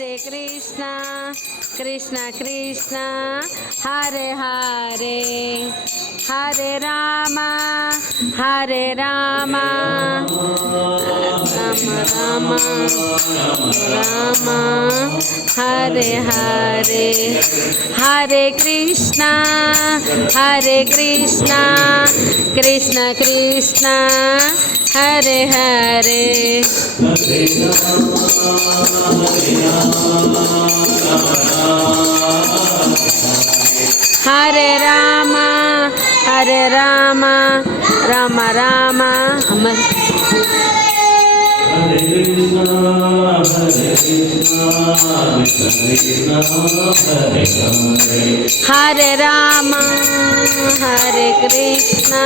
Hare Krishna, Krishna Krishna, Hare Hare, Hare Rama, Hare Rama, Rama Rama, Rama, Hare Hare, Hare Krishna, Hare Krishna, Krishna Krishna, Hare Hare. Hare Rama, Hare Rama, Rama Rama, Amar. Hare Krishna, Hare Krishna, Krishna Krishna, Hare Hare. Hare Rama, Hare Krishna,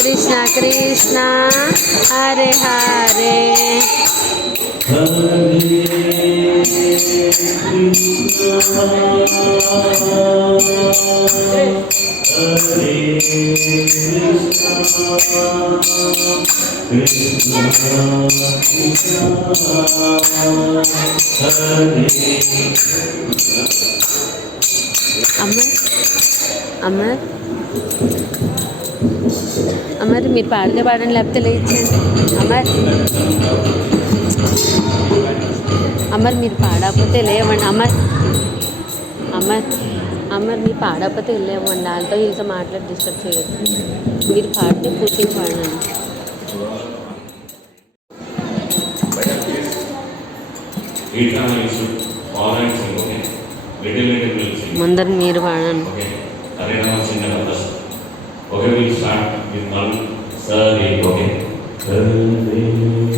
Krishna Krishna, Hare Hare. Hare Krishna, Hare Krishna, Amar, Amar, Amar, మీరు పాడితే పాడండి లేకపోతే లేచండి. అమర్, అమర్ మీరు పాడకపోతే లేవండి. అమర్, అమర్, అమర్ మీరు పాడకపోతే లేవండి. వాళ్ళతో వీళ్ళతో మాట్లాడి డిస్టర్బ్ చేయొద్దు. మీరు పాడితే పూర్తిగా పాడండి. ముందర మీరు పాడండి. Okay, we'll start with one Sari, okay? Hare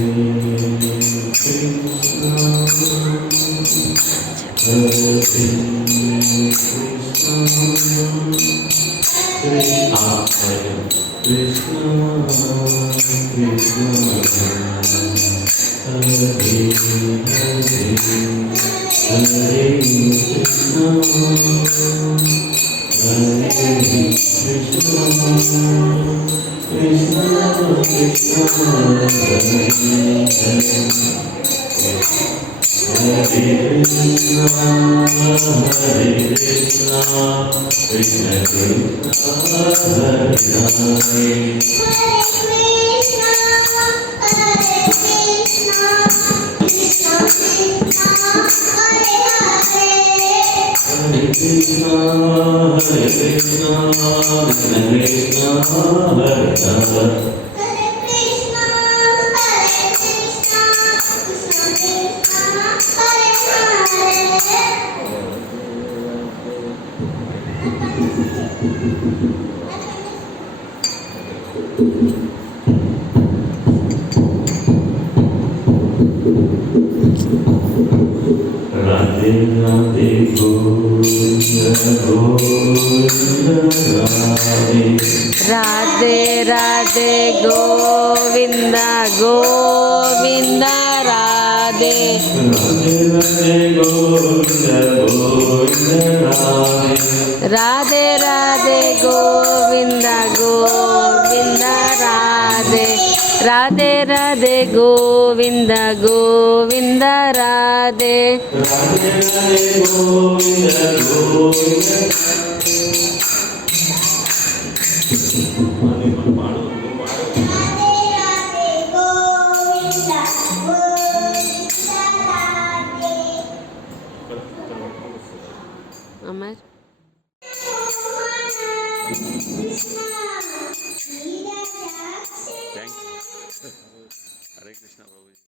Radhe Radhe Govinda Govinda Radhe Radhe Radhe Govinda Govinda Radhe Radhe Radhe Govinda Govinda Radhe Amar.